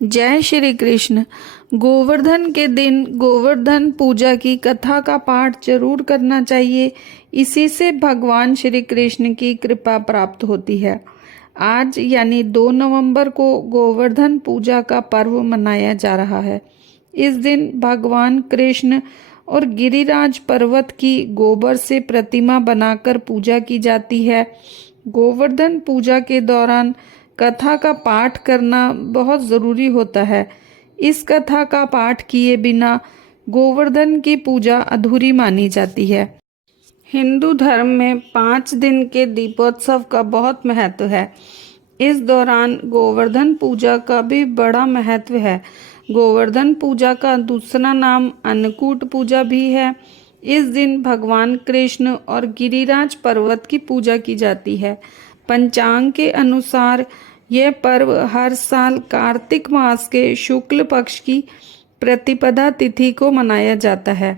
जय श्री कृष्ण। गोवर्धन के दिन गोवर्धन पूजा की कथा का पाठ जरूर करना चाहिए। इसी से भगवान श्री कृष्ण की कृपा प्राप्त होती है। आज यानी 2 नवंबर को गोवर्धन पूजा का पर्व मनाया जा रहा है। इस दिन भगवान कृष्ण और गिरिराज पर्वत की गोबर से प्रतिमा बनाकर पूजा की जाती है। गोवर्धन पूजा के दौरान कथा का पाठ करना बहुत ज़रूरी होता है। इस कथा का पाठ किए बिना गोवर्धन की पूजा अधूरी मानी जाती है। हिंदू धर्म में 5 दिन के दीपोत्सव का बहुत महत्व है। इस दौरान गोवर्धन पूजा का भी बड़ा महत्व है। गोवर्धन पूजा का दूसरा नाम अन्नकूट पूजा भी है। इस दिन भगवान कृष्ण और गिरिराज पर्वत की पूजा की जाती है। पंचांग के अनुसार यह पर्व हर साल कार्तिक मास के शुक्ल पक्ष की प्रतिपदा तिथि को मनाया जाता है।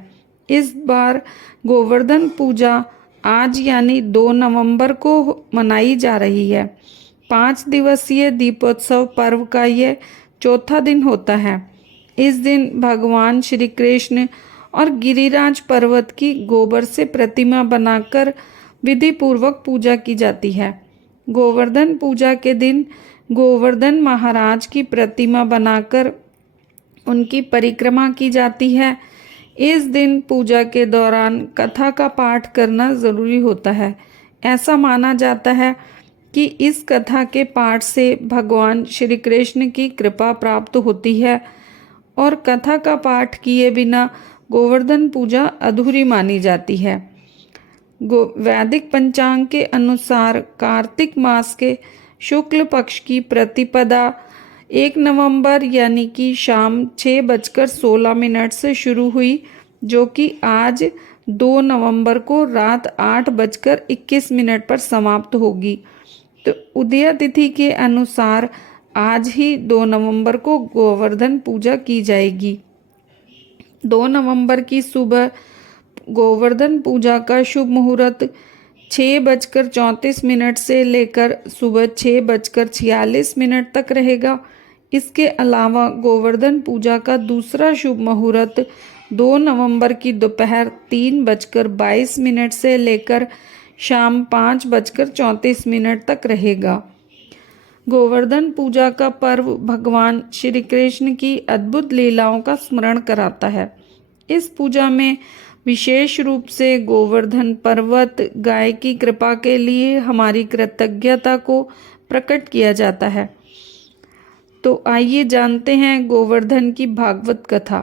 इस बार गोवर्धन पूजा आज यानी 2 नवंबर को मनाई जा रही है। 5 दिवसीय दीपोत्सव पर्व का यह चौथा दिन होता है। इस दिन भगवान श्री कृष्ण और गिरिराज पर्वत की गोबर से प्रतिमा बनाकर विधि पूर्वक पूजा की जाती है। गोवर्धन पूजा के दिन गोवर्धन महाराज की प्रतिमा बनाकर उनकी परिक्रमा की जाती है। इस दिन पूजा के दौरान कथा का पाठ करना ज़रूरी होता है। ऐसा माना जाता है कि इस कथा के पाठ से भगवान श्री कृष्ण की कृपा प्राप्त होती है और कथा का पाठ किए बिना गोवर्धन पूजा अधूरी मानी जाती है। वैदिक पंचांग के अनुसार कार्तिक मास के शुक्ल पक्ष की प्रतिपदा 1 नवंबर यानी कि शाम 6:16 से शुरू हुई, जो कि आज 2 नवंबर को रात 8:21 पर समाप्त होगी। तो उदय तिथि के अनुसार आज ही 2 नवंबर को गोवर्धन पूजा की जाएगी। 2 नवंबर की सुबह गोवर्धन पूजा का शुभ मुहूर्त 6:34 से लेकर सुबह 6:46 तक रहेगा। इसके अलावा गोवर्धन पूजा का दूसरा शुभ मुहूर्त 2 नवंबर की दोपहर 3:22 से लेकर शाम 5:34 तक रहेगा। गोवर्धन पूजा का पर्व भगवान श्री कृष्ण की अद्भुत लीलाओं का स्मरण कराता है। इस पूजा में विशेष रूप से गोवर्धन पर्वत गाय की कृपा के लिए हमारी कृतज्ञता को प्रकट किया जाता है। तो आइए जानते हैं गोवर्धन की भागवत कथा।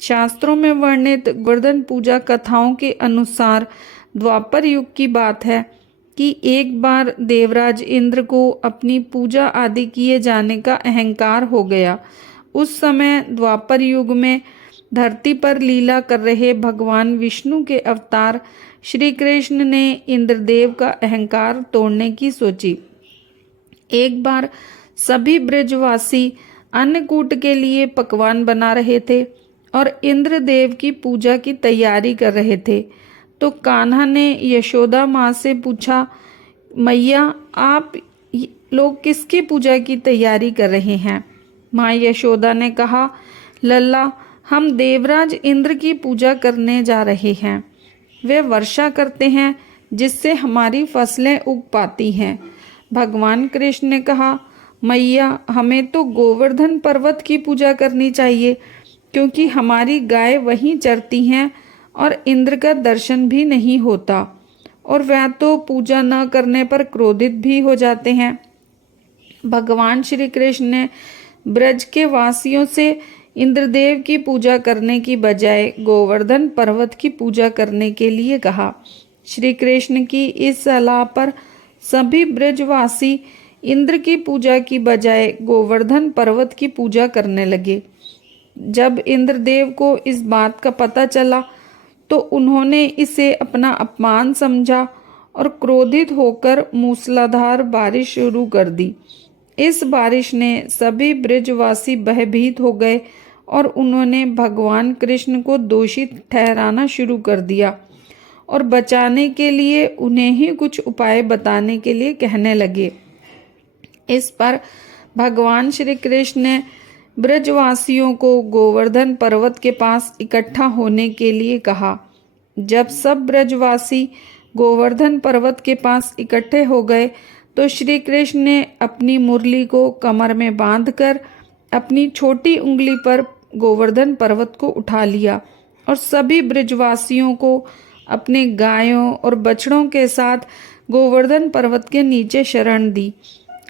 शास्त्रों में वर्णित गोवर्धन पूजा कथाओं के अनुसार द्वापर युग की बात है कि एक बार देवराज इंद्र को अपनी पूजा आदि किए जाने का अहंकार हो गया। उस समय द्वापर युग में धरती पर लीला कर रहे भगवान विष्णु के अवतार श्री कृष्ण ने इंद्रदेव का अहंकार तोड़ने की सोची। एक बार सभी ब्रजवासी अन्नकूट के लिए पकवान बना रहे थे और इंद्रदेव की पूजा की तैयारी कर रहे थे। तो कान्हा ने यशोदा माँ से पूछा, मैया आप लोग किसकी पूजा की तैयारी कर रहे हैं? माँ यशोदा ने कहा, लल्ला हम देवराज इंद्र की पूजा करने जा रहे हैं। वे वर्षा करते हैं जिससे हमारी फसलें उग पाती हैं। भगवान कृष्ण ने कहा, मैया हमें तो गोवर्धन पर्वत की पूजा करनी चाहिए, क्योंकि हमारी गाय वहीं चरती हैं और इंद्र का दर्शन भी नहीं होता और वह तो पूजा न करने पर क्रोधित भी हो जाते हैं। भगवान श्री कृष्ण ने ब्रज के वासियों से इंद्रदेव की पूजा करने की बजाय गोवर्धन पर्वत की पूजा करने के लिए कहा। श्री कृष्ण की इस सलाह पर सभी ब्रजवासी इंद्र की पूजा की बजाय गोवर्धन पर्वत की पूजा करने लगे। जब इंद्रदेव को इस बात का पता चला तो उन्होंने इसे अपना अपमान समझा और क्रोधित होकर मूसलाधार बारिश शुरू कर दी। इस बारिश ने सभी ब्रजवासी भयभीत हो गए और उन्होंने भगवान कृष्ण को दोषी ठहराना शुरू कर दिया और बचाने के लिए उन्हें ही कुछ उपाय बताने के लिए कहने लगे। इस पर भगवान श्री कृष्ण ने ब्रजवासियों को गोवर्धन पर्वत के पास इकट्ठा होने के लिए कहा। जब सब ब्रजवासी गोवर्धन पर्वत के पास इकट्ठे हो गए तो श्री कृष्ण ने अपनी मुरली को कमर में बांधकर अपनी छोटी उंगली पर गोवर्धन पर्वत को उठा लिया और सभी ब्रजवासियों को अपने गायों और बछड़ों के साथ गोवर्धन पर्वत के नीचे शरण दी।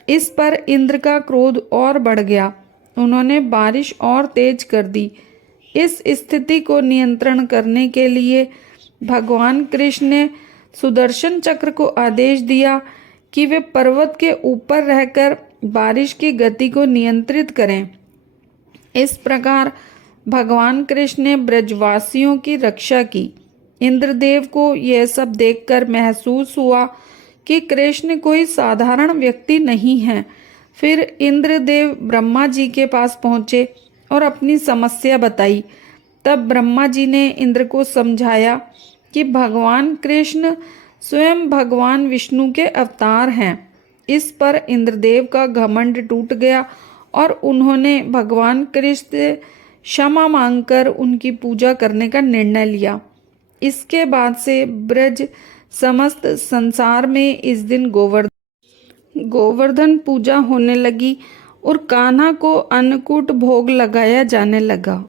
इस पर इंद्र का क्रोध और बढ़ गया। उन्होंने बारिश और तेज कर दी। इस स्थिति को नियंत्रण करने के लिए भगवान कृष्ण ने सुदर्शन चक्र को आदेश दिया कि वे पर्वत के ऊपर रहकर बारिश की गति को नियंत्रित करें। इस प्रकार भगवान कृष्ण ने ब्रजवासियों की रक्षा की। इंद्रदेव को यह सब देखकर महसूस हुआ कि कृष्ण कोई साधारण व्यक्ति नहीं है। फिर इंद्रदेव ब्रह्मा जी के पास पहुँचे और अपनी समस्या बताई। तब ब्रह्मा जी ने इंद्र को समझाया कि भगवान कृष्ण स्वयं भगवान विष्णु के अवतार हैं। इस पर इंद्रदेव का घमंड टूट गया और उन्होंने भगवान कृष्ण से क्षमा मांगकर उनकी पूजा करने का निर्णय लिया। इसके बाद से ब्रज समस्त संसार में इस दिन गोवर्धन पूजा होने लगी और कान्हा को अन्नकूट भोग लगाया जाने लगा।